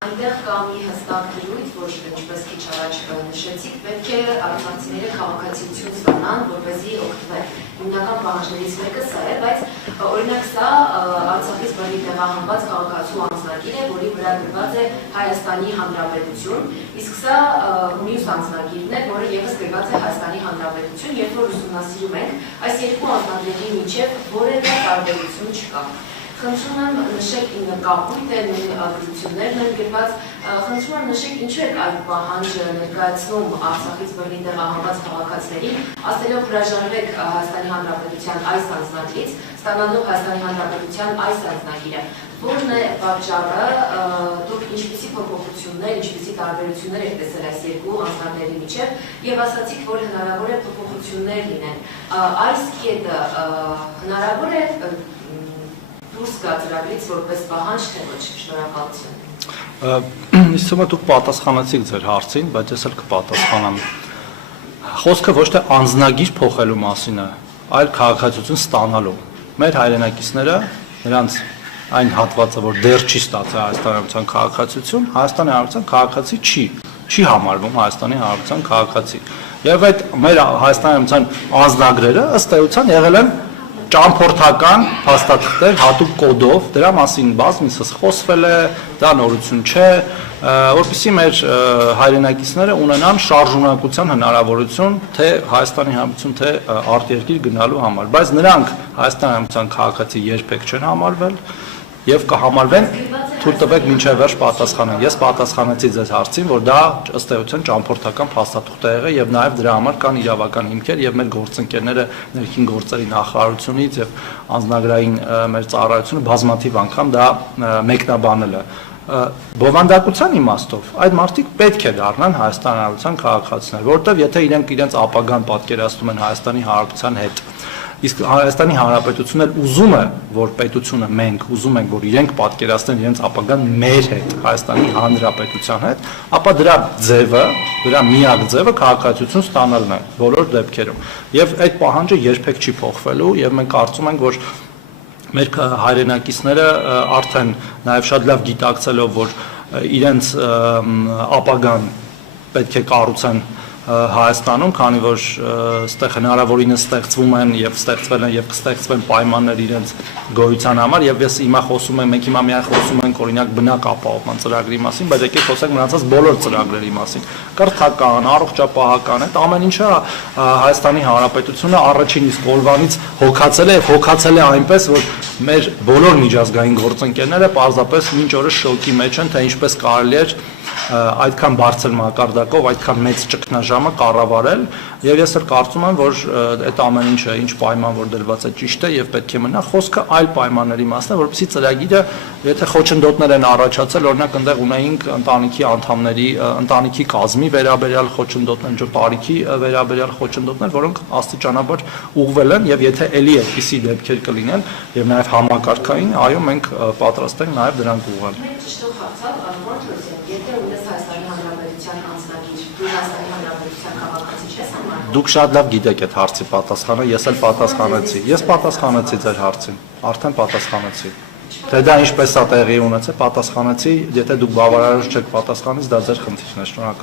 Այնտեղ կա մի հստակ դրույթ, որ ինչպես քիչ առաջ նշեցիք, պետք է արցախցիները քաղաքացիություն ստանան, որպեսզի օգտվեն։ Հիմնական պահանջներից մեկը սա է, բայց օրինակ սա Արցախից բռնի տեղահանված քաղաքացու անձնագիր է, որի վրա գրված է Հայաստանի Հանրապետություն, իսկ սա մյուս անձնագիրն է, որը ևս գրված է Հայաստանի Հանրապետություն, երբ որ ուսումնասիրում ենք, այս երկու անձնագրերի միջև որևէ տարբերություն չկա։ Խնդրում եմ նշեք կապույտ է, նույն գրություններն են գրված, խնդրում եմ նշեք ինչու եք այդ պահանջը ներկայացնում Արցախից բռնի տեղահանված քաղաքացիներին, ասելով հրաժարվեք Հայաստանի Հանրապետության այս անձնագրից, ստանալով Հայաստանի Հանրապետության այս անձնագիրը։ Որն է պատճառը, դուք ինչպիսի փոփոխություններ, ինչպիսի տարբերություններ եք տեսել այս երկու անձնագրերի միջև եւ ասացիք, որ հնարավոր է փոփոխություններ լինեն։ Այս կետը հնարավոր է դուրս գա ծրագրից որպես պահանջ, թե ոչ, շնորհակալություն։ Ինձ թվում է դուք պատասխանեցիք ձեր հարցին, բայց ես էլ կպատասխանեմ։ Խոսքը ոչ թե անձնագիր փոխելու մասին է, այլ քաղաքացիություն ստանալու։ Մեր հայրենակիցները, նրանց այն հատվածը, որ դեռ չի ստացել Հայաստանի Հանրապետության քաղաքացիություն, Հայաստանի Հանրապետության քաղաքացի չի համարվում Հայաստանի Հանրապետության քաղաքացի։ Եվ այդ մեր Հայաստանի Հանրապետության անձնագրերը ըստ էության եղել են ճամփորդական փաստաթղթեր հատուկ կոդով, դրա մասին բազմիցս խոսվել է, դա նորություն չէ, որպեսզի մեր հայրենակիցները ունենան շարժունակության հնարավորություն թե Հայաստանի Հանրապետություն, թե արտերկիր գնալու համար, բայց նրանք Հայաստանի Հանրապետության քաղաքացի երբեք չեն համարվել եւ կհամարվեն, թույլ տվեք մինչև վերջ պատասխանեմ։ Ես պատասխանեցի ձեզ հարցին, որ դա ըստ էության ճամփորդական փաստաթուղթ է եղել եւ նաեւ դրա համար կան իրավական հիմքեր եւ մեր գործընկերները ներքին գործերի նախարարությունից եւ անձնագրային մեր ծառայությունը բազմաթիվ անգամ դա մեկնաբանել է։ Բովանդակության իմաստով այդ մարդիկ պետք է դառնան Հայաստանի Հանրապետության քաղաքացիներ, որովհետեւ եթե իրենք իրենց ապագան պատկերացնում են Հայաստանի Հանրապետության հետ, իսկ Հայաստանի Հանրապետությունն էլ ուզում է, որ պետությունը մենք ուզում ենք, որ իրենք պատկերացնեն իրենց ապագան մեր հետ, Հայաստանի Հանրապետության հետ, ապա դրա ձևը, դրա միակ ձևը քաղաքացիություն ստանալն է բոլոր դեպքերում։ Եվ այդ պահանջը երբեք չի փոխվելու, եւ մենք կարծում ենք, որ մեր հայրենակիցները արդեն նաև շատ լավ գիտակցելով, որ իրենց ապագան պետք է կառուցեն Հայաստանում, քանի որ այստեղ հնարավորինս ստեղծվում են եւ ստեղծվել են եւ կստեղծվեն պայմաններ իրենց գոյության համար եւ ես հիմա խոսում եմ, մենք հիմա միայն խոսում ենք օրինակ բնակ ապահովման ծրագրի մասին, բայց եկեք խոսենք մնացած բոլոր ծրագրերի մասին։ Կրթական, առողջապահական, այդ ամեն ինչը Հայաստանի Հանրապետությունը առաջին իսկ օրվանից հոգացել է եւ հոգացել է այնպես, որ մեր բոլոր միջազգային գործընկերները պարզապես մինչ օրս շոկի մեջ են, թե ինչպես կարելի է այդքան բարձր մակարդակով, այդքան մեծ ճգնաժամը կառավարել եւ ես էլ կարծում եմ, որ այդ ամեն ինչը ինչ պայման որ դրված է ճիշտ է եւ պետք է մնա, խոսքը այլ պայմանների մասն է, որովհետեւ ծրագիրը, եթե խոչընդոտներ են առաջացել, օրինակ այնտեղ ունեինք ընտանիքի անդամների, ընտանիքի կազմի վերաբերյալ խոչընդոտներ, ինչ որ տարիքի վերաբերյալ խոչընդոտներ, որոնք աստիճանաբար ուղղվել են եւ եթե էլի այդպիսի դեպքեր կլինեն եւ նաեւ համակարգային, այո, մենք պատրաստ ենք նաեւ դրանք ուղղել։ Եթե ունես Հայաստանի Հանրապետության անձնագիր, դու Հայաստանի Հանրապետության քաղաքացի չես համարվում։ Դուք շատ լավ գիտեք այդ հարցի պատասխանը, ես էլ պատասխանեցի։ Ես պատասխանեցի ձեր հարցին, արդեն պատասխանեցի։ Թե դա ինչպես է տեղի ունեցել, պատասխանեցի, եթե դուք բավարարված չեք պատասխանից, դա ձեր խնդիրն է, շնորհակալ։